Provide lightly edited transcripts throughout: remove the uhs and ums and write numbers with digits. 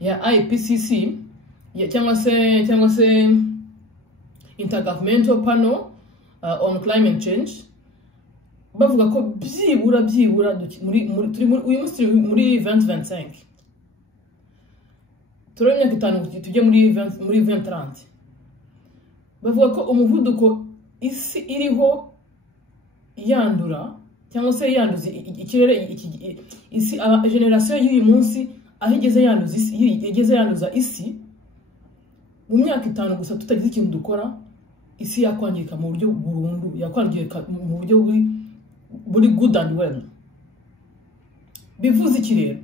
ya IPCC cyangwa se Intergovernmental Panel on Climate Change, bavuga ko byibura uyu munsi muri 2025 turi imyaka 5 tujye muri 2030, bavuga ko umuvuduko isi iriho yandura cyangwa se yanduza ikirere isi generation y'uyu munsi aho igeze yanduza isi mu myaka 5 gusa tutagize ikintu dukora, isi yakwangirika mu buryo burundu, yakwangirika mu buryo buri good and well. Bivuze iki rero?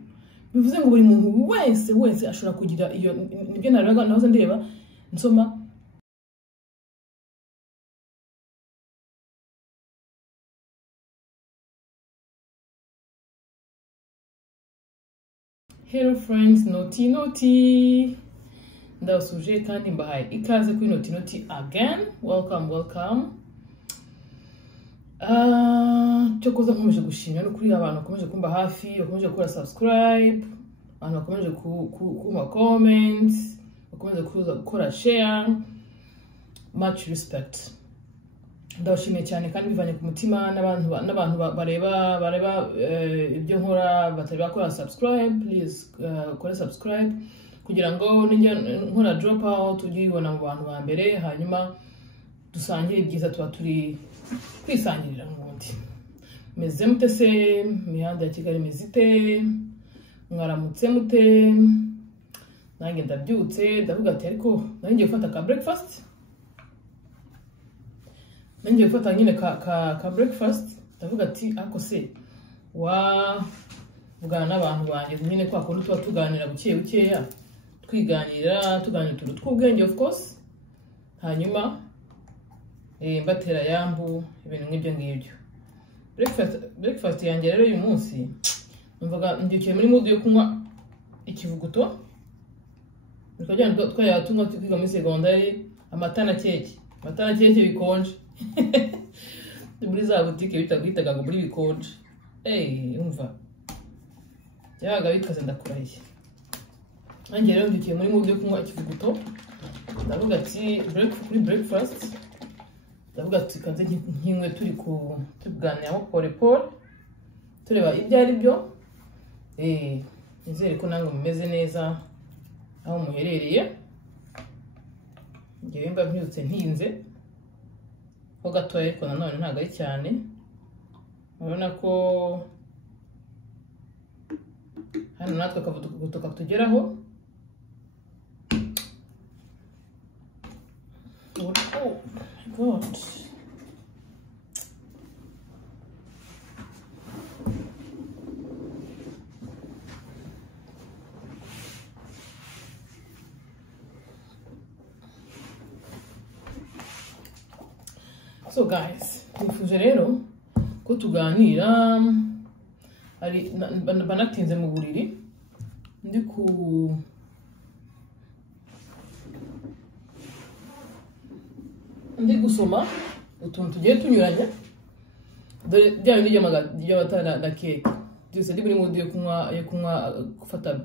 Bivuze ngo buri muntu wese ashobora kugira iyo, nibyo naraga nahoze ndeba nsoma. Hello friends, Naughty ndabasuje kandi mbahaye ikaze kuri Naughty again. Welcome. Cyokoza nkomeje gushimira no kuri abantu bakomeje kumba hafi, bakomeje gukora subscribe, abantu bakomeje kuma comments, bakomeje gukora share. Much respect. Ndabashimiye cyane kandi bivanye ku mutima n'abantu bareba ibyo nkora batari bakora subscribe. Please kora subscribe kugira ngo ninjye nkora drop out ugibona mu bantu ba mbere, hanyuma dusangire ibyiza tuba turi kwisangirira n'ubundi. Meze mute se mihanda ya Kigali, mezite mwaramutse mute? Nange ndabyutse ndavuga ati ariko nanjye gufata ka breakfast, nanjye gufata nyine ka breakfast, ndavuga ati ako se vugana n'abantu banjye nyine kwa kundi tuba tuganira bukeya, tuganira utuntu tw'ubwenge of course, hanyuma mbatera yambu ibintu nk'ibyo ngibyo. Breakfast yanjye rero uyu munsi numvaga ndikiye muri mood yo kunywa ikivuguto, bikajyana twayatunywa twiga muri secondary, amata na keke bikonje muri za boutique bitaga ngo muri bikonje. Umva yabaga bikaze ndakurahiye. Nanjye rero ndikiye muri mood yo kunywa ikivuguto, ndavuga ati breakfast ndavuga ati kaze nkimwe turi kuganiraho pole tureba ibyo ari byo. Nizere ko nange mumeze neza aho muherereye. Ngewe mba mbyutse ntinze ho gatoya, ariko nanone ntabwo ari cyane. Urabona ko hano natwe akavuduko katugeraho. Oh my God. So guys, nifuje rero ko tuganira, ari banatinze mu buriri ndi gusoma utuntu tugiye tunyuranye, dore bya bindi by'amata na keke byose ndi muri mood yo gufata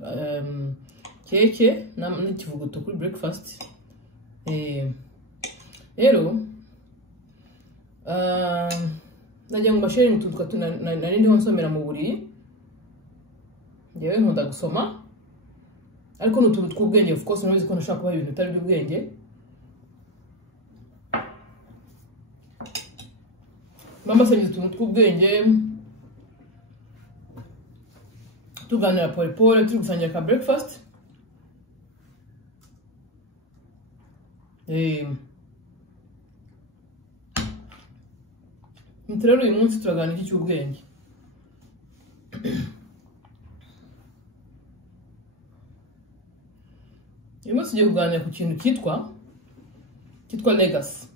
keke n'ikivuguto kuri breakfast. Rero najya mu basheri mutuduka nari ndiho nsomera mu buriri. Ngewe nkunda gusoma, ariko n'utuntu tw'ubwenge of course, nabizi ko nashaka kubaha ibintu bitari by'ubwenge. Mama sanyize utuntu tw'ubwenge, tuganira pole turi gusangira ka breakfast. Rero uyu munsi turaganira iki cy'ubwenge. Uyu munsi tugiye kuganira ku kintu cyitwa legacy.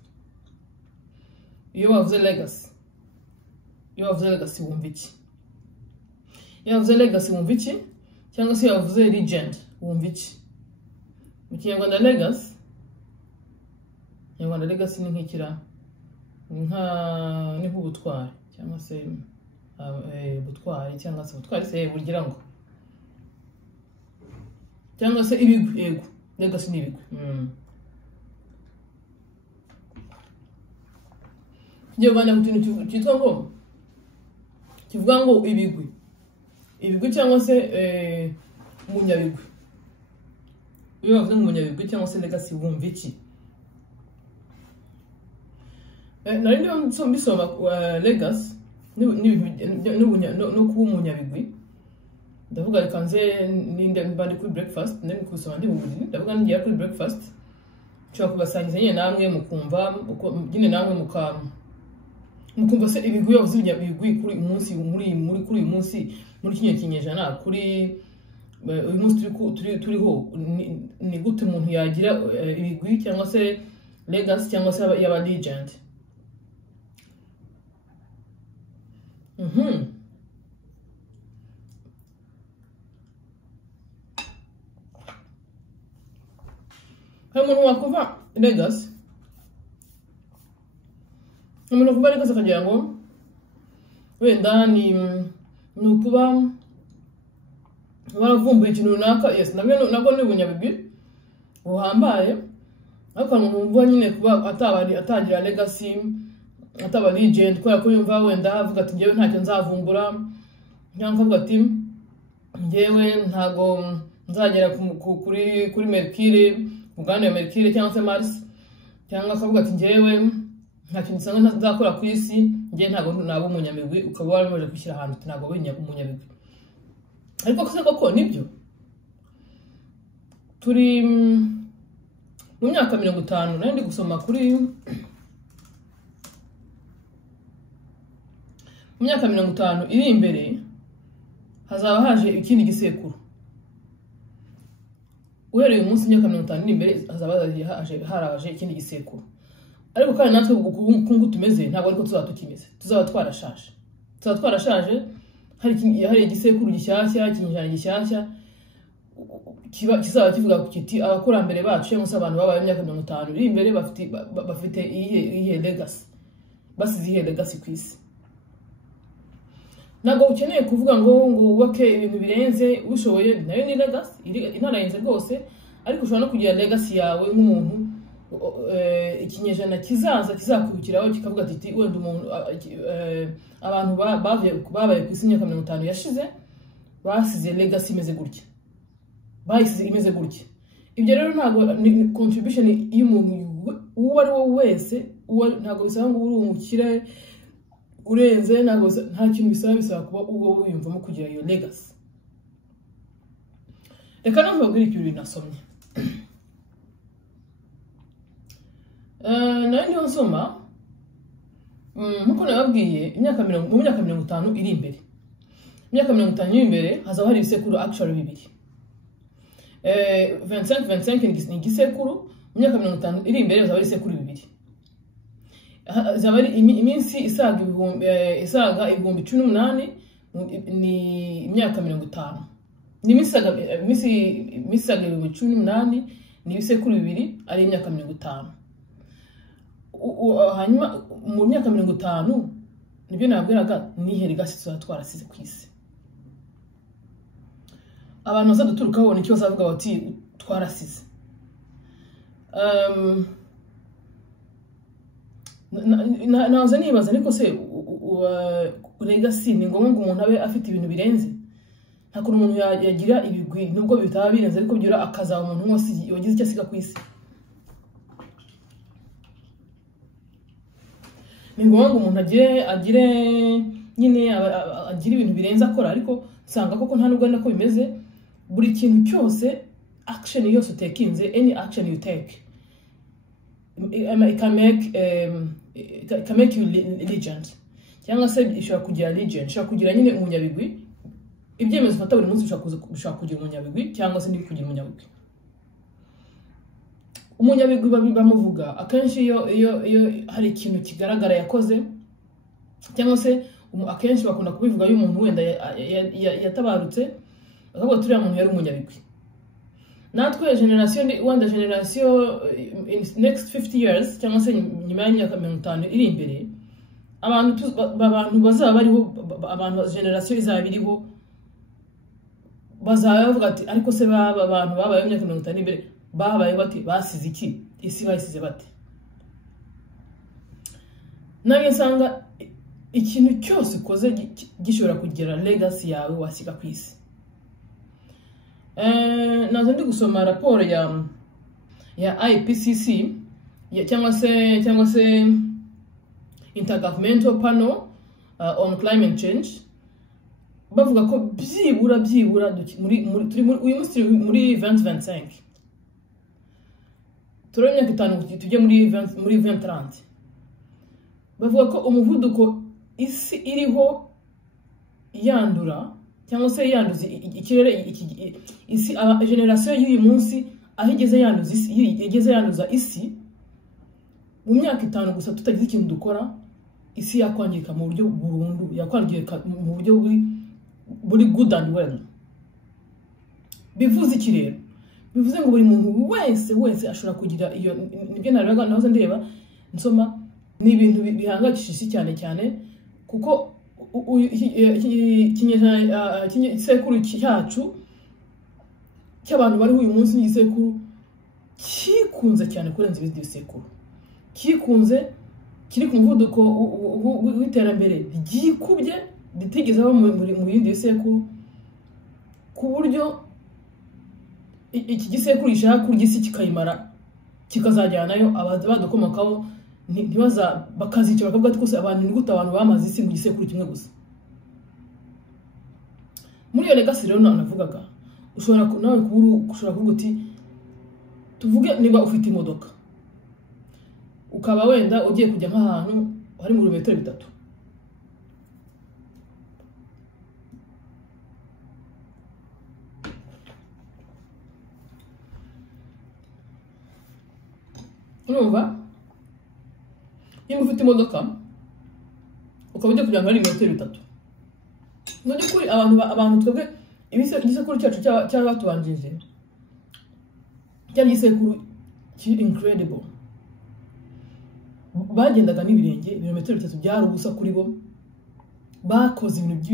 Iyo wavuze legacy wumva iki? Iyo wavuze legacy wumva iki? Cyangwa se iyo wavuze legend wumva iki? Mu Kinyarwanda legacy ni nk'ikira, ni nk'ubutwari cyangwa se ubutwari cyangwa se ubutwari se bugira ngo cyangwa se ibigwi. Yego, legacy ni ibigwi. Ngiye kuganira ku kintu cyitwa ngo kivuga ngo ibigwi cyangwa se umunyabigwi. Iyo bavuze ngo umunyabigwi cyangwa se legacy wumva iki? Nari ndiyo mbisoma legacy no kuba umunyabigwi. Ndavuga reka nze ninde mbandi kuri breakfast nari kusoma ndi bubiri. Ndavuga ngiye kuri breakfast cyo kubasangiza nyine namwe mukumva nyine namwe mukumva se ibigwi yavuze ibigwi kuri umunsi kuri uyu munsi muri kinyo kinyejana kuri uyu munsi turiho ni gute umuntu yagira ibigwi cyangwa se legacy cyangwa se yaba legend. Umuntu wakuva legacy akagira ngo wenda ni ukuba baravumbuye ikintu runaka. Yes, nabwo ni ubunyabigwi buhambaye, ariko umuntu nyine kuba atagira legacy, ataba legend, kubera ko yumva wenda avuga ati njyewe ntacyo nzavumbura, cyangwa avuga ati njyewe ntago nzagera kuri Mercure, mugabane wa Mercure cyangwa se Mars, cyangwa akavuga ati njyewe ntacyo nsanga nzakora ku isi, njye ntago nabo umunyabigwi. Ukaba waraje kwishyira ahantu ntago umunyabigwi. Ariko koko nibyo turi mu myaka 50 nari ndi gusoma kuri mu myaka 50 iri imbere hazaba haje ikindi gisekuru. Uhereye umunsi myaka 50 iri imbere hazaba haraje ikindi gisekuru. Ariko kandi natwe ukungu tumeze ntabwo ariko tuzaba tukimeze, tuzaba twarashaje. Hari igisekuru gishyashya, kinyejana gishyashya kizaba kivuga kiti abakurambere bacu cyangwa se abantu babaye imyaka 50 iri imbere bafite iyihe legacy, basize iyihe legacy ku isi. Ntabwo ukeneye kuvuga ngo wubake ibintu birenze, ushoboye nayo ni legacy intarayenze rwose, ariko ushobora no kugira legacy yawe nk'umuntu ikinyejana kizakwibukiraho kikavuga ati wenda umuntu abantu babaye ku isi imyaka 50 yashize basize legacy imeze gutya, bayisize imeze gutya. Ibyo rero ntabwo ni contribution y'umuntu uwo ari we wese, ntabwo bisaba ngo uri umukire urenze, nta kintu bisaba kuba uwo wiyumvamo kugira iyo legacy. Reka nambabwire ikintu nasomye. Nari ndiho nsoma nkuko nababwiye mu myaka 50 iri imbere. Imyaka 50 iri imbere hazaba hari ibisekuru actually bibiri. 25 ni igisekuru, mu myaka 50 iri imbere hazaba hari ibisekuru bibiri. Hazaba hari iminsi isaga 18 ni imyaka 50. Ni iminsi isaga 18 ni ibisekuru bibiri ari imyaka 50. Hanyuma mu myaka 50 nibyo nabwiraga nihe legacy tuba twarasize ku isi. Abantu bazaduturukaho ni cyo bazavuga bati twarasize. Naza nibaza ariko se legacy ni ngombwa ngo umuntu abe afite ibintu birenze. Nta kuntu umuntu yagira ibigwi nubwo bitaba birenze, ariko byura akazaba umuntu wose wagize icyo asiga ku isi. Ni ngombwa ngo umuntu agire nyine agire ibintu birenze akora, ariko nsanga koko nta nubwo nako bimeze. Buri kintu cyose, action yose utekinze, any action you take, it can make you legend. Cyangwa se ishobora kugira legend, ishobora kugira nyine umunyabigwi. Ibyemezo ufata buri munsi ushobora kugira umunyabigwi cyangwa se kugira umunyabigwi. Umunyabigwi bamuvuga akenshi iyo hari ikintu kigaragara yakoze, cyangwa se akenshi bakunda kubivuga y'umuntu wenda yatabarutse, akavuga turiya muntu yari umunyabigwi. Natwe generation in next 50 years cyangwa se nyuma y'imyaka 50 iri imbere, abantu bazaba bariho, abantu generation izaba iriho bazavuga ati ariko se baba abantu babaye imyaka 50 imbere babaye bati basize iki isi bayisize bati. Nange nsanga ikintu cyose ukoze gishobora kugira legacy yawe wasiga ku isi. Nazo ndi gusoma raporo ya IPCC cyangwa se Intergovernmental Panel on Climate Change, bavuga ko byibura uyu munsi muri 2025 turi imyaka 5 tujye muri 2030. Bavuga ko umuvuduko isi iriho yandura cyangwa se yanduza ikirere isi generation y'uyu munsi aho igeze yanduza isi mu myaka 5 gusa tutagize ikintu dukora isi yakwangirika mu buryo burundu, yakwangirika mu buryo buri good and well. Bivuze iki rero? Bivuze ngo buri muntu wese ashobora kugira iyo, nibyo naraga nahoze ndeba nsoma, ni ibintu bihangayikishije cyane kuko igisekuru cyacu cy'abantu bari uyu munsi n'igisekuru kikunze cyane kurenza ibindi bisekuru, kiri ku muvuduko w'iterambere ryikubye ritigeze aho mu bindi bisekuru, ku buryo iki gisekuru gishaka kurya isi kikayimara kikazajyanayo abadukomokaho ntibaza bakazicira bakavuga ati kose abantu nigute abantu bamaze isi mu gisekuru kimwe gusa. Muri iyo legacy rero navugaga ushobora nawe kuvuga uti tuvuge niba ufite imodoka ukaba wenda ugiye kujya nk'ahantu hari mu birometero 3, urumva niba ufite imodoka ukaba ugiye kujya muri metero 3, none kuri abantu twebwe igisekuru cyacu cy'abatubanjije cyari igisekuru incredible, bagendaga n'ibirenge ibirometero 3 byari ubusa kuri bo, bakoze ibintu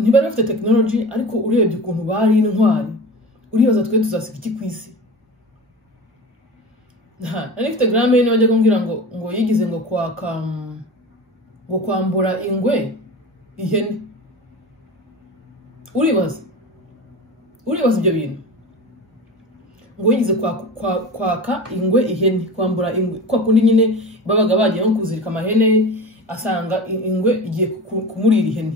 ntibari bafite technology, ariko urebye ukuntu bari intwari uribaza twe tuzasiga iki ku isi. Nari mfite grammaire bajya kumbwira ngo yigize ngo kwambura ingwe ihene. Uribaza ibyo bintu ngo yigize kwaka ingwe ihene, kwambura ingwe kwa kundi nyine babaga bagiye nko kuzirika amahene asanga ingwe igiye kumurira ihene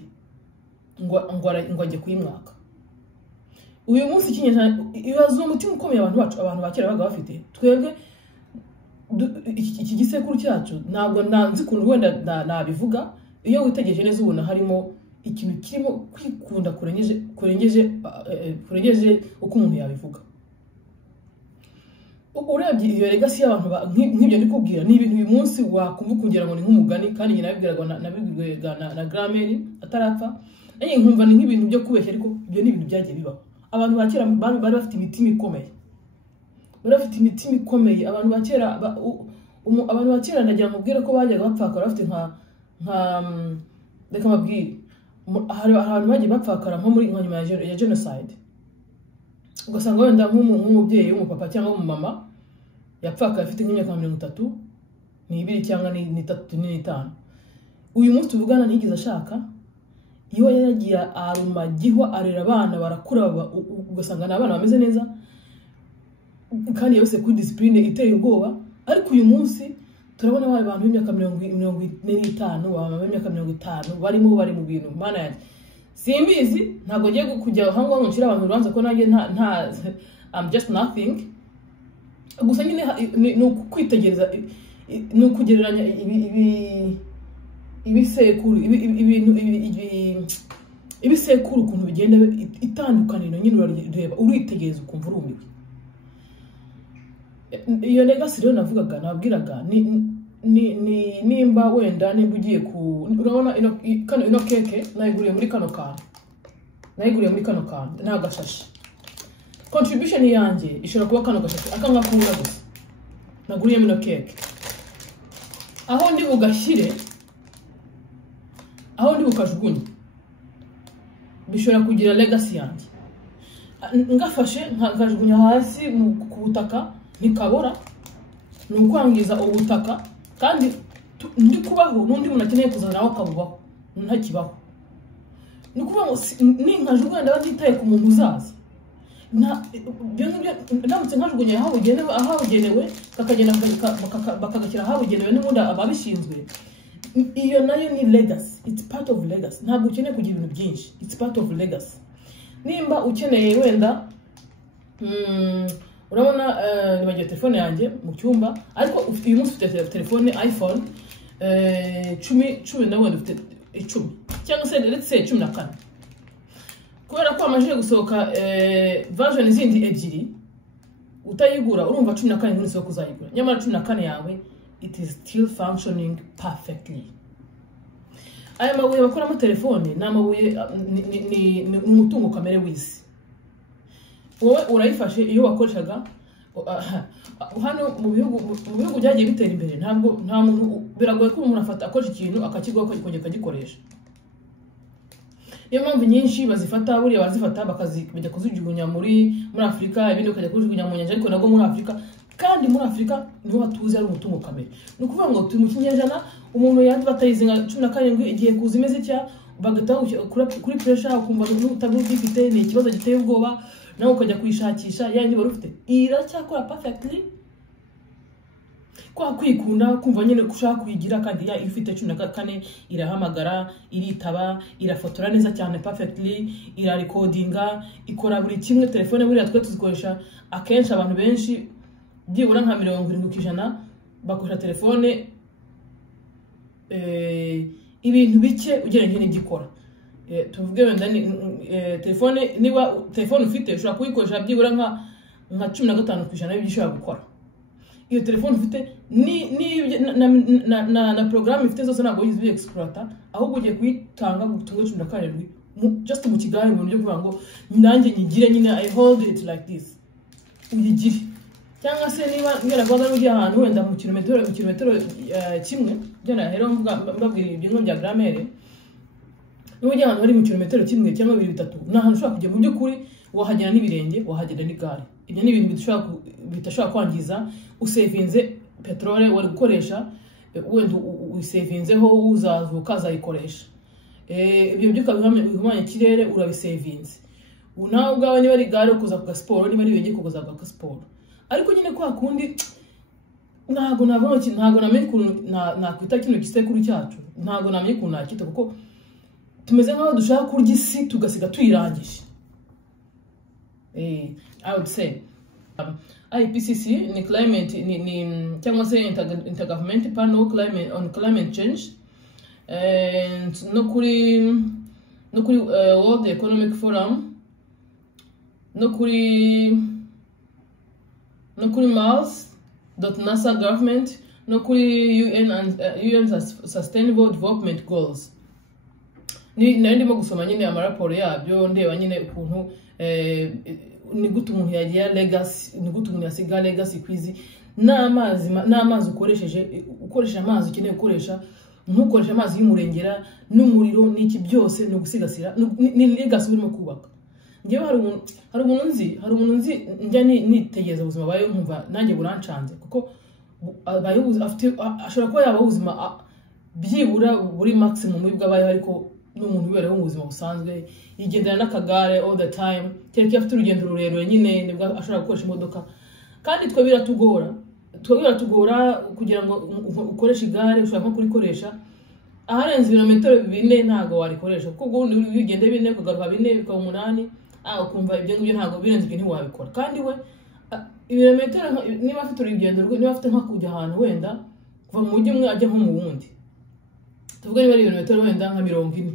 ngo ajye kuyimwaka. Uyu munsi ibibazo umutima ukomeye abantu bakera baga bafite, twebwe iki gisekuru cyacu ntabwo nanzi kuntu wenda nabivuga, iyo witegereje neza ubona harimo ikintu kirimo kwikunda kurengeje uko umuntu yabivuga. Urebye iyo legacy y'abantu nk'ibyo ndi kubwira ni ibintu uyu munsi wakumva kugira ngo ni nk'umugani, kandi njye nabibwirwa na grammaire atarapfa, nanjye nkumva ni nk'ibintu byo kubeshya, ariko ibyo ni ibintu byagiye bibaho. Abantu bakera bari bafite imitima ikomeye, abantu bakera nagira mubwire ko bajyaga bapfakara bafite nka reka mabwire, hari abantu bagiye bapfakara nko muri nyuma ya genocide, ugasanga wenda nk'umubyeyi w'umupapa cyangwa umumama yapfakara afite nk'imyaka 32 cyangwa 35. Uyu munsi tuvugana ntigeze ashaka, iyo yaragiye arumagihwa arera abana barakura, ugasanga n'abana bameze neza kandi yose kuri discipline iteye ubwoba. Ariko uyu munsi turabona abantu b'imyaka 45 b'imyaka 50 bari mu bintu mana yanjye simbizi, ntago ngiye kujya aho ngo nshira abantu uranza ko nanjye nta I'm just nothing. Gusa nyine ni kwitegereza, ni kugereranya ibisekuru ibisekuru ukuntu bigenda itandukaniro, nyine urareba uritegereza ukumva urumiwe. Iyo legacy rero navugaga nabwiraga nimba wenda nimba ugiye urabona ino keke nayiguriye muri kano kantu nta gashashi. Contribution yanjye ishobora kuba kano gashashi akangakura gusa naguriye ino keke, aho ndi bugashyire, aho ndi bukajugunye bishobora kugira legacy yanjye. ngafashe nkajugunya hasi ku butaka nikabora nukwangiza ubutaka kandi ndi kubaho nundi muntu akeneye kuzana nawe akabubaho ntakibaho nukuvuga ngo ninkajugunya ndabititaye ku muntu uzaza ndamutse nkajugunya ahabugenewe kakagenda bakagashyira ahabugenewe n'ubundi ababishinzwe iyo nayo ni legacy. It's part of legacy. Ntabwo ukeneye kugira ibintu byinshi. It's part of legacy. Nimba ukeneye wenda urabona nibagiye telefone yanjye mu cyumba ariko uyu munsi ufite telefone iPhone 10 nawe ufite 10 cyangwa se let's say 14 kubera ko amajije gusohoka version zindi ebyiri utayigura urumva 14 nk'uri soko kuzayigura nyamara 14 yawe it is still functioning perfectly. Aya mabuye bakora mu telefone na mabuye ni umutungo kamere w'isi. Wowe urayifashe iyo wakoreshaga hano mu bihugu byagiye bitera imbere nta muntu biragoye ko umuntu afata akoresha ikintu akakigwa ko kongera kugikoresha. Iyo mpamvu nyinshi bazifata buriya bazifata bakazijya kuzijugunya muri Afrika ibindi ukajya kuzijugunya mu nyanja ariko nago muri Afrika kandi muri Afrika niho hatuze ari umutungo kamere. No kuvuga ngo turi mu kinyejana umuntu yadvertisinga 17 igiye kuza imeze cya bagata kuri pressure ukumva n'utabufite ni ikibazo giteye ubwoba nawe ukajya kwishakisha yandi barufite iracyakora perfectly kwa kwikunda kumva nyine kushaka kuyigira kandi ya ifite 14 irahamagara iritaba irafotora neza cyane perfectly ira recordinga ikora buri kimwe telefone buriya twe tuzikoresha akenshi abantu benshi byibura nka 70% bakoresha telefone ibintu bike ugereranyije n'igikora tuvuge wenda telefone niba telefone ufite ushobora kuyikoresha byibura nka 15% y'ibishobora gukora. Iyo telefone ufite na program ifite zose ntabwo yizi exploiter ahubwo ugiye kuyitanga gutunga 17 just mu kigali mu buryo kuvuga ngo nanjye nyigire nyine I hold it like this uyigire cyangwa se niba ngera kwaga n'ugiye ahantu wenda mu kilometero kimwe byo na hero mbabwira ibyo bya grammaire n'ugiye ahantu hari mu kilometero kimwe cyangwa 2-3 nahantu ushobora kujya mu by'ukuri wahagera n'ibirenge wahagera n'igare. Ibyo ni ibintu bitashobora kwangiza usavinze petrole wari gukoresha wenda usavinzeho uzavuka azayikoresha ibyo byuka bihumanya kirere urabisavinze nawe ubwawe niba ari gare kuza ku sport niba ari ibenge kuza ku sport ariko nyine kwa kundi ntago namenye ukuntu nakwita kino gisekuru cyacu ntago namenye ukuntu nakita kuko tumeze nk'aho dushaka kurya isi tugasiga tuyirangije. I would say IPCC ni climate ni cyangwa se intergovernmental panel on climate change and no kuri World Economic Forum no kuri Mars.NASA government no kuri UN Sustainable Development Goals. Ndimo gusoma nyine amaraporo yabyo ndeba nyine ukuntu ni gute umuntu yagira legacy ni gute umuntu yasiga legacy kwizi n'amazi ukoresha amazi ukeneye gukoresha ntukoresha amazi y'umurengera n'umuriro n'iki byose no gusigasira ni legacy urimo kubaka. Ngewe hari umuntu nzi njya nitegeza ubuzima bayo nkumva nanjye burancanze kuko ashobora kuba yaba ubuzima byibura buri maximum bw'abayo ariko n'umuntu ubereho mu buzima busanzwe yigendera n'akagare all the time cyangwa afite urugendo rurerure nyine nibwo ashobora gukoresha imodoka kandi twe biratugora kugira ngo ukoreshe igare ushaka kurikoresha aharenze ibirometero 4 ntago warikoresha kuko ubundi bigende 4 kugaruka 4 bikaba 8 ukumva ibyo ngibyo ntago birenze ibyo ntiwabikora kandi we ibirometero niba afite urugendo niba afite nka kujya ahantu wenda kuva mu mujyi umwe ajya nko mu wundi tuvuga niba ari ibirometero wenda nka 40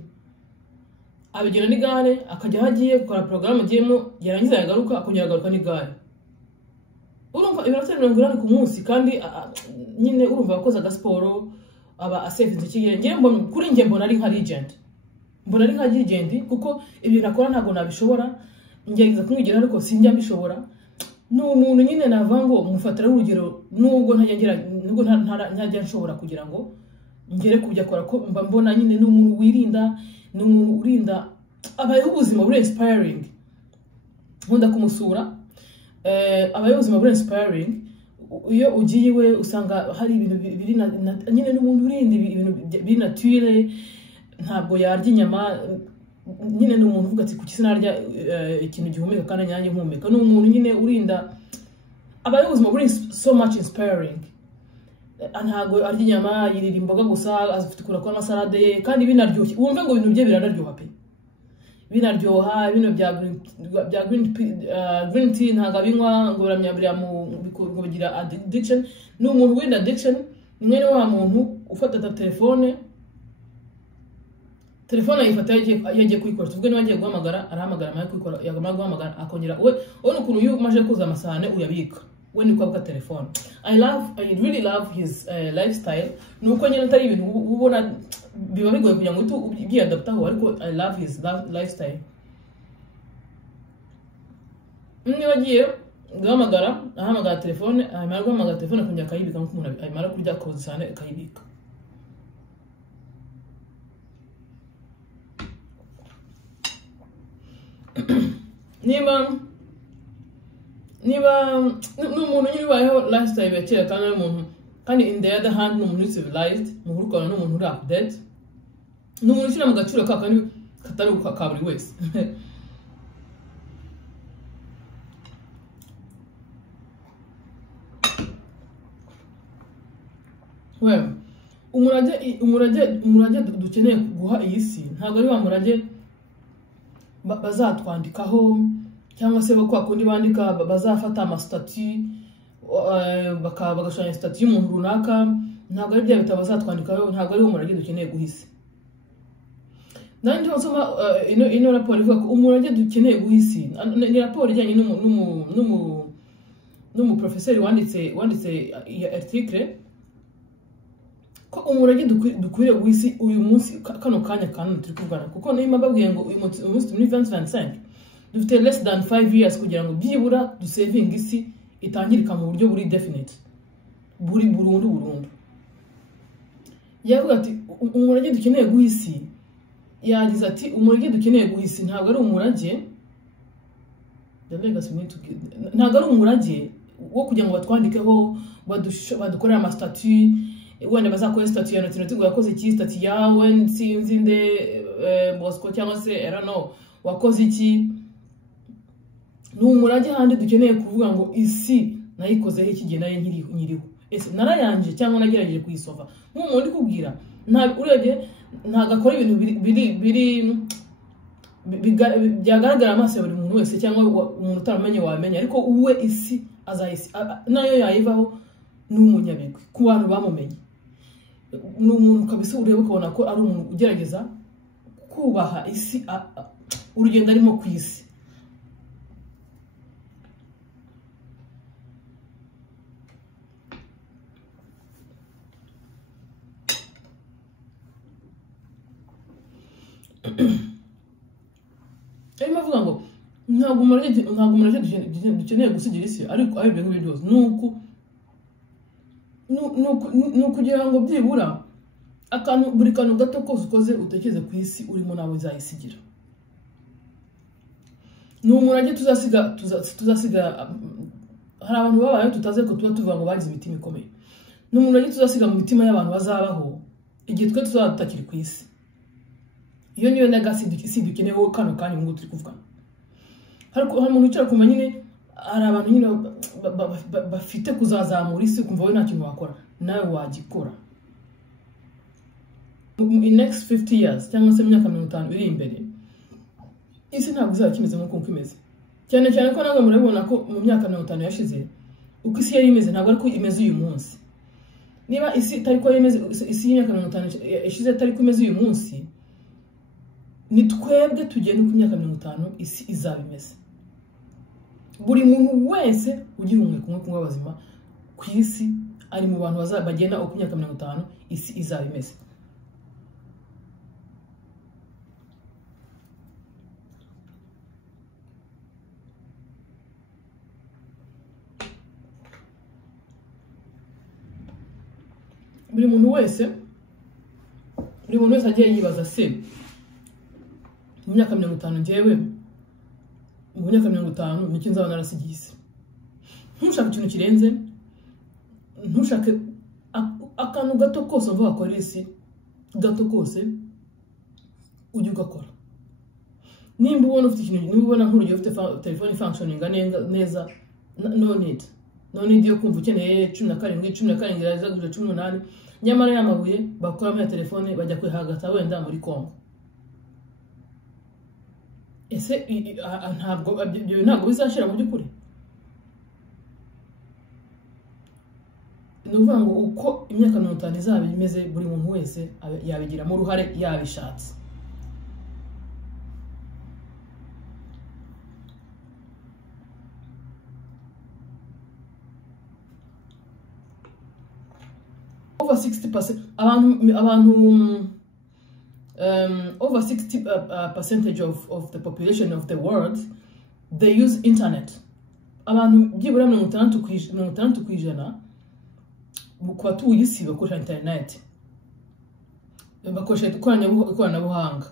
abigera n'igare akajya hagiye gukora program agiyemo yarangiza yagaruka akongera agaruka n'igare urumva ibirometero 40 ku munsi kandi nyine urumva akoza gasporo aba asevinze kigere kuri nge mbona ari nka legend kuko ibyo nakora ntago nabishobora ngerageza kumwigira ariko sinjya mbishobora n'umuntu nyine navango mufatira urugero nubwo ntajya nshobora kugira ngo ngere kujya akora ko mbona nyine n'umuntu wirinda n'umuntu urinda abayeho ubuzima buri inspiring nkunda kumusura abayobozi buri inspiring iyo ugiye usanga hari ibintu biri nyine n'umuntu urindi ibintu biri naturel ntabwo yarya inyama nyine n'umuntu uvuga ati kuki sinarya ikintu gihumeka kandi nyanjye mpumeka n'umuntu nyine urinda abayobozi buri so much inspiring ntabwo arya inyama yirira imboga gusa afite kurakora amasalade ye kandi binaryoshye wumve ngo ibintu bye biranaryoha pe binaryoha bino bya green tea ntabwo abinywa ngo biramyabira ngo bigira addiction n'umuntu w'inda addiction ni mwene wa muntu ufata telefone ayifata yagiye kuyikora tuvuge niba agiye guhamagara arahamagara amaye kuyikora yagamara guhamagara akongera we n'ukuntu iyo umaze kuza amasahane uyabika we niko avuga telefone I really love his lifestyle nuko nyine atari ibintu ubona biba bigoye kugira ngo ubyadaptaho ariko I love his lifestyle niba agiye guhamagara ahamagara telefone amara guhamagara telefone akongera akayibika nk'uko umuntu amara kurya akoza cyane akayibika niba n'umuntu nyine ubayeho lifestyle ya kera kandi n'umuntu kandi in the other hand n'umuntu uri civilized muhurukana n'umuntu uri update n'umuntu ushyira mu gaciro kandi katari ka buri wese umurage dukeneye guha iyi si ntabwo ari wa murage bazatwandikaho cyangwa se kwa kundi bandika bazafata amasitati bagashanya sitati y'umuntu runaka ntabwo ari bya bitabo bazatwandikaho ntabwo ari umurage dukeneye guhisi nandi nsoma ino raporo ivuga ko umurage dukeneye guhisi ni raporo ijyanye n'umu professeur wanditse ya article ko umurage dukwiriye guhisi uyu munsi kano kanya kandi turi kuvugana kuko niba babwiye ngo uyu munsi muri 2025 dufite less than 5 years kugira ngo byibura dusaving isi itangirika mu buryo buri definite buri burundu yavuga ati umurage dukeneye guhisi yagize ati umurage dukeneye guhisi ntabwo ari umurage ntabwo ari umurage wo kugira ngo batwandikeho badukorera amastatut wenda bazakora statut ya Nottingham yakoze iki statut yawe nsinzi nde Bosco cyangwa se I don't know wakoze iki n'umurage handi dukeneye kuvuga ngo isi nayikozeho iki gihe naye nyiriho ese narayanje cyangwa nagerageje kuyisova nk'umuntu ndi kubwira nta urebye ntago akora ibintu byagaragara amaso ya buri muntu wese cyangwa umuntu utaramenye wamenya ariko uwe isi azayisi nayo yayivaho n'umunyabigwi ku bantu bamumenye n'umuntu kabisa ureba ukabona ko ari umuntu ugerageza kubaha isi urugendo arimo ku isi arimo avuga ngo ntabwo umurage dukeneye gusigira isi ariko ayo bintu byose nukugira ngo byibura buri kantu gato kose ukoze utekereze ku isi urimo nawe uzayisigira n'umurage tuzasiga hari abantu babaye tutaze ko tuba ngo bagize imitima ikomeye n'umurage tuzasiga mu mitima y'abantu bazabaho igihe twe tuzatakiri ku isi iyo niyo legacy isi dukeneyeho kano kanya ngo turi kuvuga hari umuntu wicara kuma nyine hari abantu nyine bafite kuzazamura isi kumva we nta kintu wakora nawe wagikora in next 50 years cyangwa se imyaka 50 iri imbere isi ntabwo izaba kimeze nk'uko imeze cyane cyane ko namwe murabona ko mu myaka 50 yashize uko isi yari imeze ntabwo ariko imeze uyu munsi niba isi itari ko imeze isi y'imyaka 50 yashize atari ko imeze uyu munsi ni twebwe tugenda ku myaka 50 isi izaba imeze buri muntu wese ugira umwe kumwe bazima ku isi ari mu bantu bagenda ku myaka 50 isi izaba imeze buri muntu wese agiye yibaza se mu myaka 50 ngewe myaka 50 nicyo nzaba narasigiye isi. Ntushaka ikintu kirenze, ntushake akantu gato kose mvuga ko isi gato kose ujye ugakora. Nimba ubona ufite ikintu, nimba ubona nk'urugero ufite telefone functioning neza, no need yo kumva ukeneye 17 iraza guja 18, nyamara yamabuye bakora muri telefone bajya kwihagata wenda muri Kongo. Ese ntabwo bizashira mu by'ukuri. Nuvuga ngo uko imyaka 50 izaba imeze, buri muntu wese yabigiramo uruhare yabishatse. Over 60% over 60% of the population of the world, they use internet. Abantu byibura 60% ku batuye isi bakoresha internet, bakoresha ikoranabuhanga,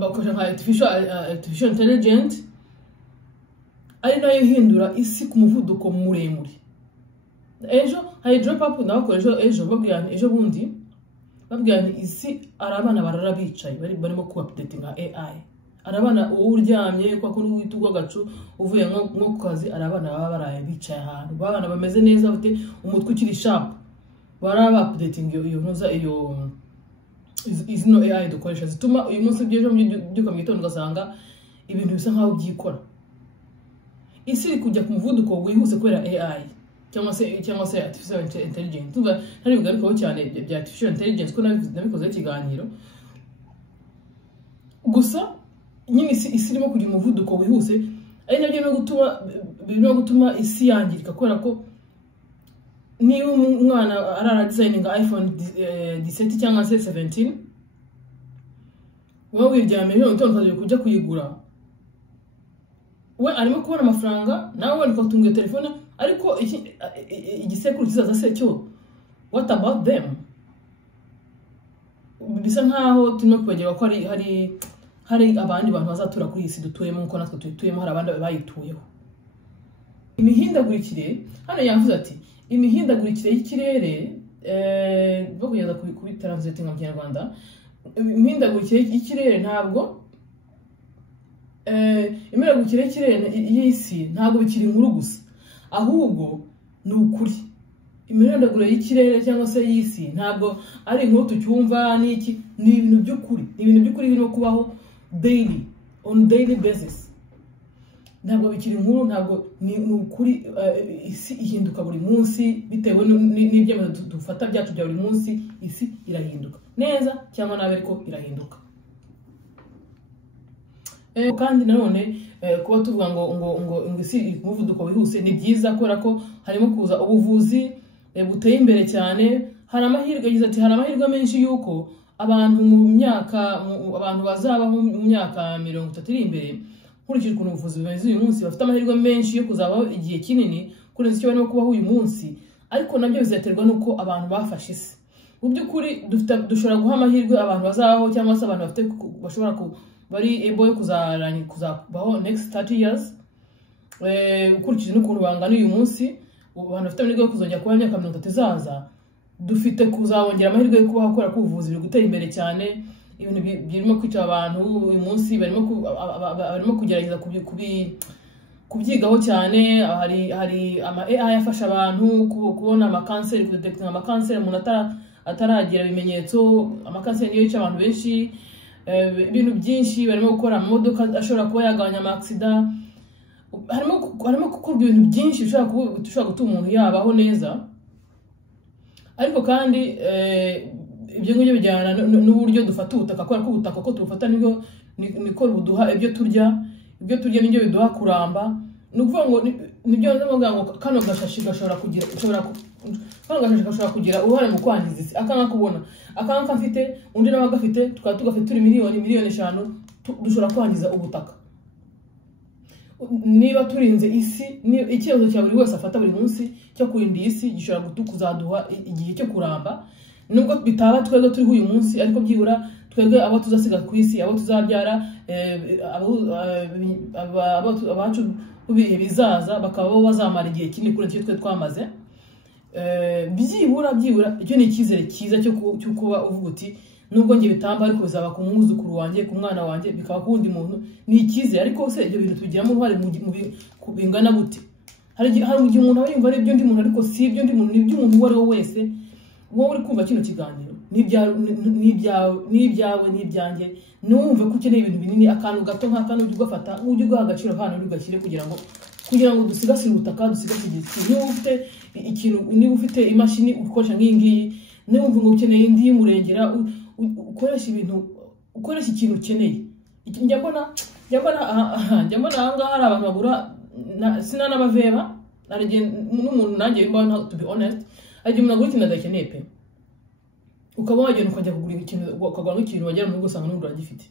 bakoresha artificial intelligence, ari nayo ihindura isi ku muvuduko muremure. Ejo hari drop up nabakoresha ejo babwirana ejo bundi babwirana isi arabana barara bicaye barimo ku update nka AI. Arabana uryamye kwa kuri witugwa gacu uvuye nko ku kazi, arabana baba baraye bicaye ahantu, babana bameze neza bafite umutwe ukiri sharp, baraba updating iyo ntuza iyo izino AI dukoresha zituma uyu munsi byejo byuka mu gitondo ugasanga ibintu bisa nkaho byikora. Isi iri kujya ku muvuduko wihuse kubera AI cyangwa se artificial intelligence. Tuba hari bigarukaho cyane bya artificial intelligence ko nabikoze ikiganiro. Gusa nyine isi irimo kujya umuvuduko wihuse, ari nabyo birimo gutuma isi yangirika, kubera ko niba umwana arara designing iPhone 17 cyangwa se 17, wowe wiryamye rero utonde kujya kuyigura, we arimo kubona amafaranga, nawe wenda ukatunga telefone, ariko igisekuru kizaza se cyo, what about them? Bisa nkaho turimo kwegera ko hari abandi bantu bazatura kuri isi dutuyemo nko natwe tuyituyemo, hari abandi bayituyeho. Imihindagurikire hano yavuze ati imihindagurikire y'ikirere bakugeza ku translating mu Kinyarwanda, imihindagurikire y'ikirere ntabwo imihindagurikire y'ikirere y'isi ntabwo bikiri inkuru gusa, ahubwo ni ukuri. Imihindagurikire y'ikirere cyangwa se y'isi ntabwo ari inkuru tucyumva n'iki, ni ibintu by'ukuri, birimo kubaho on daily basis. Ntabwo bikiri inkuru, ntabwo ni ukuri. Isi ihinduka buri munsi bitewe n'ibyemezo dufata byacu bya buri munsi. Isi irahinduka neza cyangwa nabi, ariko irahinduka. Kandi nanone kuba tuvuga ngo isi iri ku muvuduko wihuse ni byiza, kubera ko harimo kuza ubuvuzi buteye imbere cyane. Hari amahirwe yagize ati hari amahirwe menshi yuko abantu abantu bazaba mu myaka 30 iri imbere, nkurikije ukuntu ubuvuzi bumeze uyu munsi, bafite amahirwe menshi yo kuzabaho igihe kinini kurenza icyo barimo kubaho uyu munsi. Ariko nabyo bizaterwa nuko abantu bafashe isi. Mu by'ukuri dushobora guha amahirwe abantu bazabaho, cyangwa se abantu bafite bashobora bari able yo kuzabaho next 30 years, ukurikije n'ukuntu bangana uyu munsi. Abantu bafite amahirwe yo kuzongera kuba imyaka 30 izaza, dufite kuzabongera amahirwe yo kubaho, kubera ko ubuvuzi buri gutera imbere cyane. Ibintu birimo kwica abantu uyu munsi, barimo kugerageza kubyigaho cyane. Hari ama AI afasha abantu kubona amakanseri, kudetecting amakanseri umuntu ataragira ibimenyetso. Amakanseri niyo yica abantu benshi. Ibintu byinshi barimo gukora, amamodoka ashobora kuba yagabanya amaksida. Harimo gukorwa ibintu byinshi bishobora gutuma umuntu yabaho neza. Ariko kandi ibyo ngibyo bijyana n'uburyo dufata ubutaka, kubera ko ubutaka ko tubufata niko buduha ibyo turya nibyo biduha kuramba. Ni ukuvuga ngo nibyo ndavuga ngo kano gashashi gashobora kugira uruhare mu kwangiza isi. Akanga kubona akanga mfite undi nawe agafite, tukaba tugafite turi miliyoni 5 dushobora kwangiza ubutaka. Niba turinze isi, ikibazo cya buri wese afata buri munsi cyo kurinda isi gishobora kuzaduha igihe cyo kuramba. Nubwo bitaba twego turi uyu munsi, ariko byibura twebwe abo tuzasiga ku isi, abo tuzabyara, abacu ubihe bizaza bakaba bo bazamara igihe kinini kuri cyo twe twamaze. Byibura icyo ni ikizere cyiza cyo kuba uvuga uti nubwo ngiye bitamba ariko bizaba ku mwuzukuru wanjye, ku mwana wanjye, bikaba kundi muntu. Ni ikizere, ariko se ibyo bintu tubigiramo uruhare mu bingana gute? Hari igihe umuntu aba yumva ari ibyo undi muntu, ariko si ibyo undi muntu, ni iby'umuntu uwo ari we wese. Wowe uri kumva kino kiganiro n'ibyawe n'ibyanjye, numve ko ukeneye ibintu binini, akantu gato nk'akantu ujye ugafata, ujye ugaha agaciro hano ugashyire kugira ngo dusigasire ubutaka, dusigasire ikintu. Niba ufite imashini ukoresha nk'iyi ngiyi, niba ngo ukeneye indi y'umurengera, ukoresha ikintu ukeneye. Njya mbona aha ngaha hari abantu bagura sina n'abaveba, n'umuntu nanjye mba, to be honest, agiye umuntu agura ikintu adakeneye pe, ukaba wagenda ukajya kugura ikintu, ukagura nk'ikintu wagera mu rugo usanga n'undi uragifite.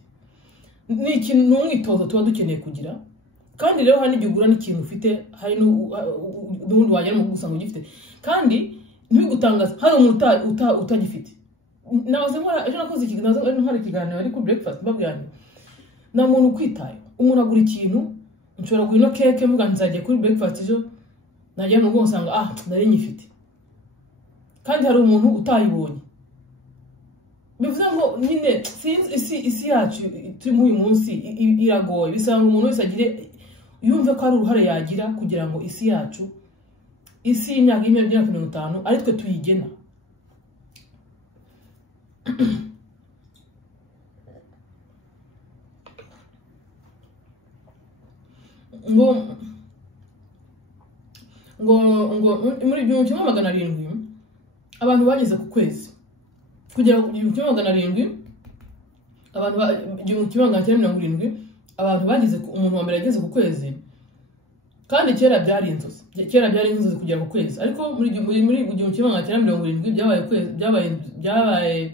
Ni ikintu, ni umwitozo tuba dukeneye kugira. Kandi rero hari n'igihe ugura n'ikintu ufite, hari n'ubundi wagera mu rugo usanga ugifite, kandi ntibigutangaza hari umuntu utagifite. Nabaze nkora ejo nakoze ikiganiro ari kuri breakfast, babwira nta muntu ukwitaye. Umuntu agura ikintu, nshobora kugura ino keke mvuga nzagiye kuri breakfast ejo, najya mu rugo usanga nari nyifite, kandi hari umuntu utayibonye. Bivuze ngo nyine isi yacu turimo uyu munsi iragoye. Bisanga umuntu wese agire, yumve ko ari uruhare yagira kugira ngo isi yacu, isi y'imyaka 50 ari twe tuyigena. ngo muri 1700 abantu bageze ku kwezi, kugera ku 1700 abantu 1770 abantu bageze, umuntu wa mbere yageze ku kwezi. Kandi kera byari inzozi kugera ku kwezi, ariko muri 1770 byabaye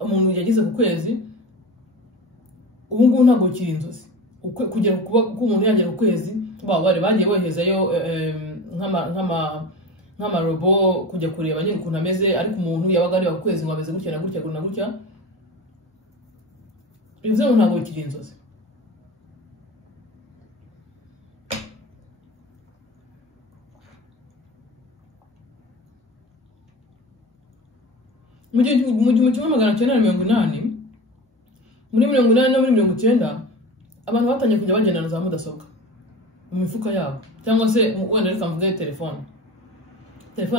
umuntu yageze ku kwezi. Ubu ngubu ntabwo kiri inzozi kugera kuba umuntu yagera ku kwezi. Bari bagiye bohezayo nk'amarobo kujya kureba nyine ukuntu ameze, ariko umuntu yabaga ari ku kwezi ngo ameze gutya na gutya na gutya. Bivuze ngo ntabwo kiri inzozi. Mu 1980, muri 80 no muri 90 abantu batangiye kujya bagendana za mudasobwa mu mifuka yabo, cyangwa se wenda reka mvuge telefone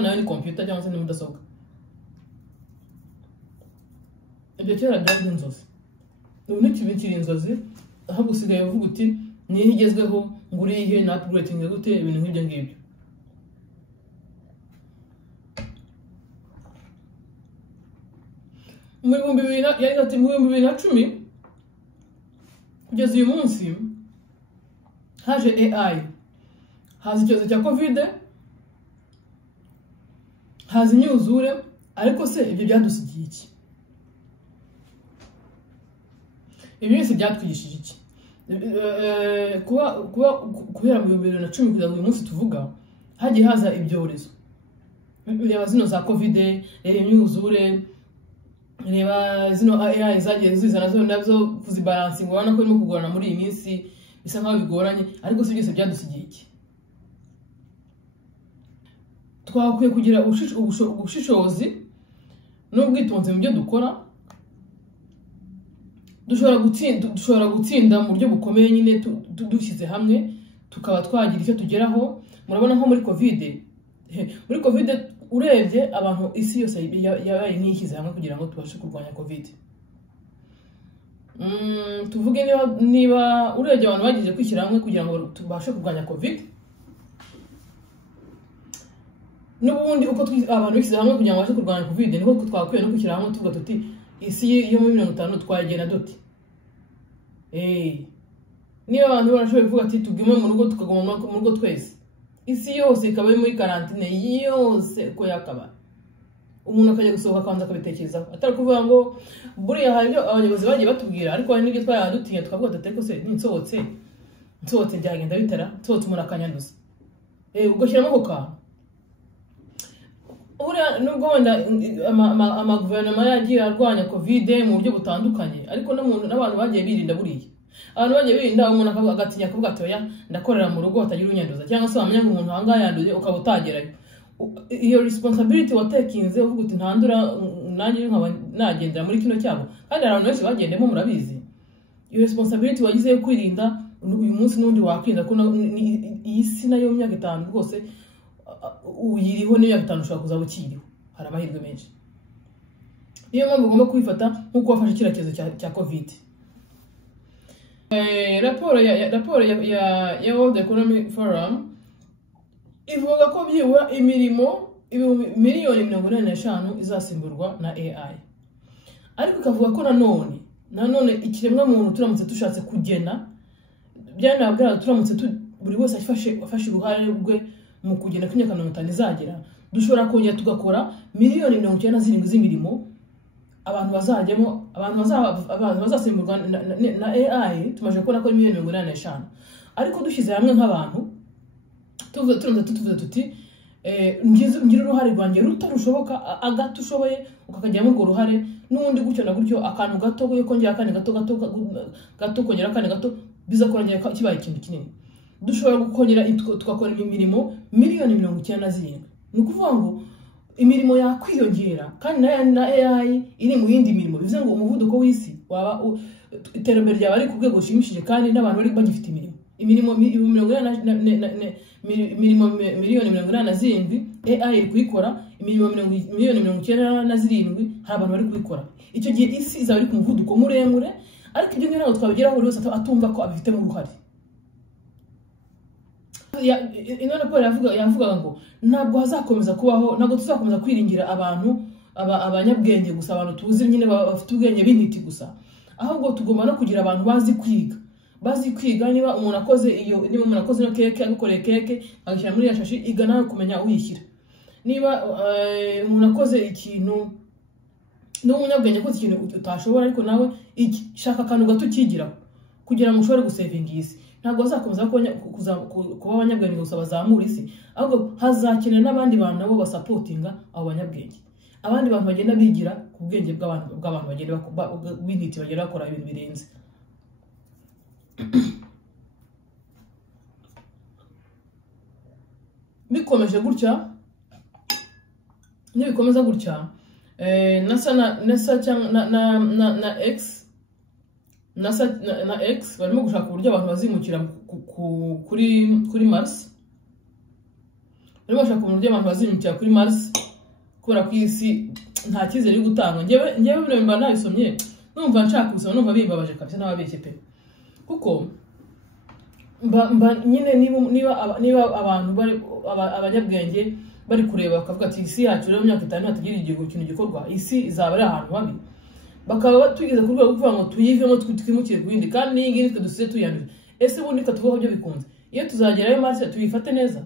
nayo ni computer cyangwa se ni mudasobwa. Ibyo kera byari inzozi, ubu n'ikiri inzozi. Aho gusigaye uvuga uti niyo igezweho, nguri ihe na upgrading gute, ibintu nk'ibyo ngibyo. Mu 2010 kugeza uyu munsi haje AI, haza icyorezo cya COVID, haza imyuzure. Ariko se ibyo byadusigiye iki? Ibyo byose byatwigishije iki? Kubera mu 2010 kugeza uyu munsi tuvuga, hagiye haza ibyorezo. Reba zino za COVID, reba imyuzure, reba zino AI zagiye zizana zo nabyo kuzibalansinga. Urabona ko irimo kugorana muri iyi minsi, bisa nkaho bigoranye. Ariko se byose byadusigiye iki? Twakwiye kugira ubushishozi n'ubwitonzi mu byo dukora. Dushobora gutsinda mu buryo bukomeye nyine dushyize hamwe, tukaba twagira icyo tugeraho. Murabona nko muri COVID urebye abantu, isi yose yabaye nk'ishyize hamwe kugira ngo tubashe kurwanya COVID. Tuvuge niba urebye abantu bagiye kwishyira hamwe kugira ngo tubashe kurwanya COVID, n'ubundi uko abantu bishyize hamwe kugira ngo babashe kurwanya COVID, niko twakwiye no kwishyira hamwe tuvuga tuti isi yo muri 50 twagenda dute. Niba abantu barashoboye kuvuga ati tugume mu rugo, tukaguma mu rugo twese, isi yose ikaba muri karantine yose uko yakaba, umuntu akajya gusohoka akabanza akabitekerezaho. Atari kuvuga ngo buriya hari ibyo abayobozi bagiye batubwira, ariko hari n'ibyo twayadutinya tukavuga ati ariko se nsohotse byagenda bitera, nsohotse umuntu akanyanduza. Ubwo shyiramo ako kantu. uriya nubwo wenda amaguverinoma yagiye arwanya covid mu buryo butandukanye ariko n'abantu bagiye birinda buriya abantu bagiye birinda umuntu agatinya kuvuga ati oya ndakorera mu rugo hatagira unyanduza cyangwa se wamenya ngo umuntu ahangaha yanduye ukaba utagerayo. Iyo responsibility watekinze uvuga uti ntandura nanjye nkaba nagendera muri kino cyabo kandi hari abantu benshi bagendemo murabizi. Iyo responsibility wagize yo kwirinda uyu munsi n'undi wakwirinda ko iyi si nayo myaka 5 rwose uyiriho n'imyaka 5 ushobora kuzaba ukiriho, hari amahirwe menshi. Niyo mpamvu ugomba kwifata nk'uko wafashe icyerekezo cya covid. Raporo ya World Economic Forum ivuga ko byibura imirimo miliyoni 45 izasimburwa na AI, ariko ikavuga ko nanone ikiremwa muntu turamutse tushatse kugena byanabwira turamutse buri wese afashe uruhare rwe mu kugena k'imyaka 50 izagera dushobora kongera tugakora miliyoni 97 z'imirimo abantu bazajyemo abantu bazasimburwa na AI. Tumaje kubona ko miliyoni 45 ariko dushyize hamwe nk'abantu tuvuze tuti ngira uruhare rwanjye rutarushoboka agato ushoboye ukakajyamo urwo ruhare n'ubundi gutyo na gutyo akantu gato yo kongera akane gato kongera akane gato bizakoranya kibaye ikintu kinini. Dushobora gukongera tugakora imirimo miliyoni 97. Ni ukuvuga ngo imirimo yakwiyongera kandi na AI iri mu yindi mirimo bivuze ngo umuvuduko w'isi waba iterambere ryawe ari ku rwego rushimishije kandi n'abantu bari bagifite imirimo miliyoni 87 AI iri kuyikora, imirimo miliyoni 97 hari abantu bari kuyikora. Icyo gihe isi izaba iri ku muvuduko muremure ariko ibyo ntabwo twabigeraho buri wese atumva ko abifitemo uruhare. Ino raporo yavugaga ngo ntabwo hazakomeza kubaho, ntabwo tuzakomeza kwiringira abanyabwenge gusa, abantu tuzi nyine bafite ubwenge b'intiti gusa, ahubwo tugomba no kugira abantu bazi kwiga. Niba umuntu akoze no keke agukoreye keke agashyira muri yashashi iga nawe kumenya uyishyira. Niba umuntu akoze ikintu n'umunyabwenge akoze ikintu utashobora ariko nawe shaka akantu gato ukigiraho kugira ngo ushobore gusevinga isi. Ntabwo bazakomeza kuba abanyabwenge gusa bazamura isi, ahubwo hazakenera n'abandi bantu nabo basapotinga abo banyabwenge, abandi bantu bagenda bigira ku bwenge bw'abantu bagenda b'intiti bagenda bakora ibintu birenze. Bikomeje gutya nibikomeza gutya na X barimo gushaka uburyo abantu bazimukira kuri Mars. Barimo gushaka uburyo abantu bazimukira kuri Mars kubera ko isi nta cyizere yo gutanga. Ngewe bino mba nabisomye numva nshaka gusoma, numva bimbabaje kabisa n'ababeshye pe, kuko nyine niba abantu abanyabwenge bari kureba bakavuga ati isi yacu rero myaka 5 hatagira ikintu gikorwa, isi izaba ari ahantu habi, bakaba tugeze ku rwego kuvuga ngo tuyivemo twimukire ku bindi kandi n'ingi nitwe dusize tuyanduje. Ese ubundi katuvuga byo bikunze iyo tuzagerayo Mars tuyifate neza.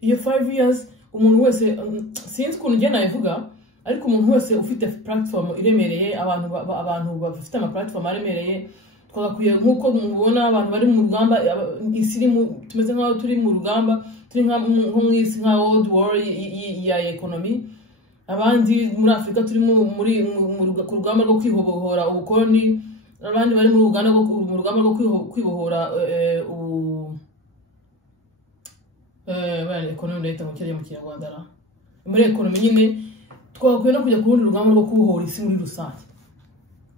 Iyo 5 years umuntu wese sinzi ukuntu njye nayivuga, ariko umuntu wese ufite platform iremereye, abantu bafite ama platform aremereye, twagakwiye nkuko mubona abantu bari mu rugamba isi tumeze nk'aho turi mu rugamba, turi nko mu isi nka world war ya economy. Abandi muri Afrika turi ku rugamba rwo kwibohora ubukoloni, abandi bari mu rugamba rwo kwibohora economy leta mu Kinyarwanda. Muri economy nyine twakwiye no kujya ku rundi rugamba rwo kubohora isi muri rusange.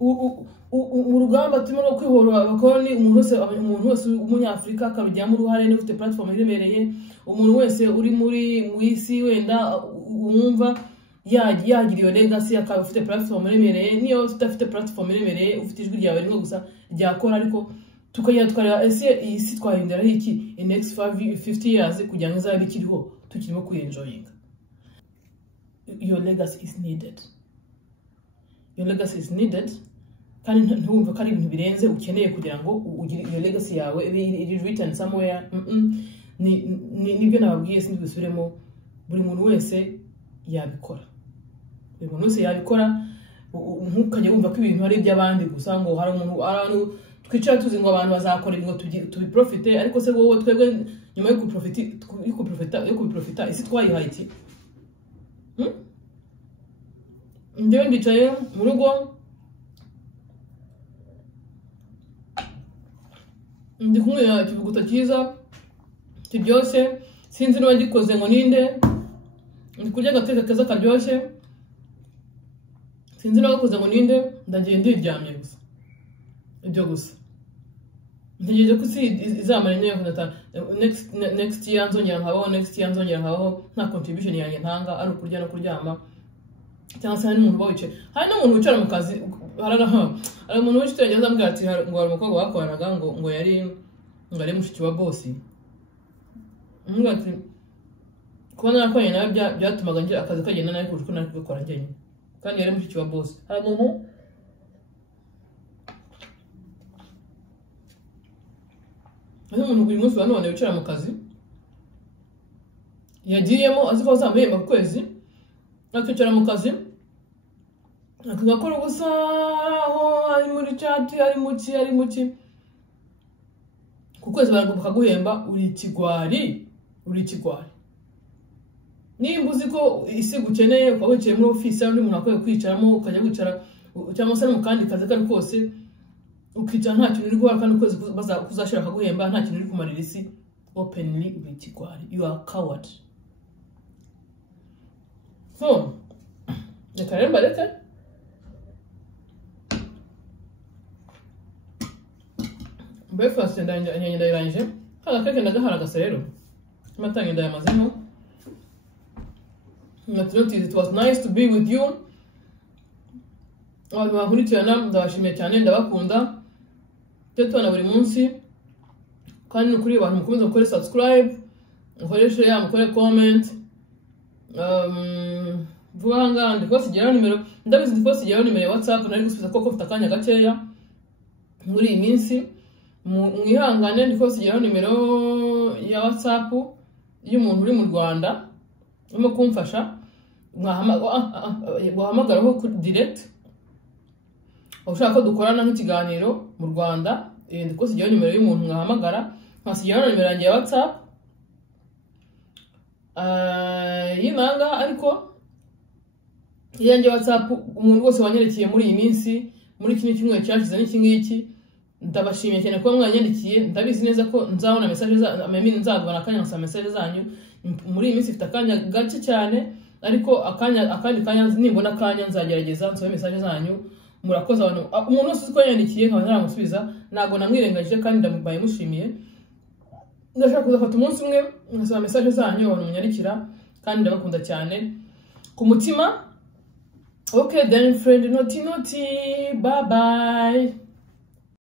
Mu rugamba turimo no kwibohora abakoloni, umuntu wese w'umunyafrika akabijyamo uruhare n'ufite platform iremereye. Umuntu wese uri mu isi wenda umwumva yagira iyo legacy akaba ufite platform iremereye. Niyo udafite platform iremereye ufite ijwi ryawe rimwe gusa ryakora, ariko tukajya twareba iyi si twahindura iki in next 50 years kugira ngo izabe ikiriho tukirimo kuyenjoyinga. Your legacy is needed. Your legacy is needed. Kandi ntumva ko ari ibintu birenze ukeneye kugira ngo ugire iyo legacy yawe iri written somewhere. Nibyo nababwiye sindi gusubiremo, buri muntu wese yabikora. Ntukajya wumva ko ibintu ari iby'abandi gusa ngo hari umuntu twicara tuzi ngo abantu bazakora ibintu tubiprofite ariko se wowe twebwe nyuma yo kuprofita isi twayihaye iki njyewe ndicaye mu rugo ndi kumwe ikivuguto cyiza kiryoshye sinzi niba gikoze ngo ninde ndi kurya agateka keza karyoshye sinzi niba gakoze ngo ninde ndagiye ndiryamye gusa ibyo gusa ntegereje ko isi izamara imyaka next year nzongera nkabaho nta contribution yanjye ntanga ari ukurya no kuryama cyangwa se hari n'umuntu bawicaye hari n'umuntu wicara mu kazi hari umuntu wicaye ageze ambwira ati ngo hari umukobwa bakoranaga ngo ari mushiki wa boss mbwira ati kuba narakoranye nawe byatumaga ngira akazi kagenda nawe kurusha uko nari kubikora njyenyine kandi yari mushiki wa boss hari umuntu buri munsi wa none wicara mu kazi yagiyemo azi ko bazamuhemba ku kwezi akicara mu kazi akagakora ubusa aho ari muri chat ari muki ku kwezi bakaguhemba uri ikigwari nimba uzi ko isi gukeneye ukaba wicaye muri office y'undi muntu akwiye kwicaramo ukajya wicara cyangwa se mu kandi kazi kari kose ukicara nta kintu uri gukora kandi ukwezi kuzashira akaguhemba nta kintu uri kumarira isi openly uri ikigwari you are coward. So reka rero mbareke breakfast ndayirangije kaga keke ndagaharagase rero amatangi ndayamazemo. It was nice to be with you. Abantu bakurikirana ndabashimiye cyane ndabakunda tetwana buri munsi kandi nukuri abantu mukomeza gukora subscribe mukore share mukore comment vuga nga ndikosigira nimero ndabizi ndikosigira nimero ya WhatsApp nari gusubiza koko mfite akanya gakeya muri iyi minsi mwihangane ndikosigira nimero ya WhatsApp y'umuntu uri mu Rwanda urimo kumfasha guhamagaraho kuri direct ushaka ko dukorana nk'ikiganiro mu Rwanda ndikosigira nimero y'umuntu ngahamagara nkasigira nimero yanjye ya WhatsApp yinanga ariko yanjye WhatsApp umuntu wose wanyerekeye muri iyi minsi muri kino kimwe cyashize n'iki ngiki ndabashimiye cyane ko mwanyandikiye ndabizi neza ko nzabona message nzabona akanya nsa message zanyu muri iyi minsi mfite akanya gace cyane ariko akandi kanya nimbona akanya nzagerageza nsome message zanyu murakoze abantu umuntu wese uko yandikiye nkaba naramusubiza nago namwirengagije kandi ndamubaye mushimiye ndashaka kuzafata umunsi umwe ngasoma message zanyu abantu munyandikira kandi ndabakunda cyane ku mutima. Okay then friend, naughty, bye bye.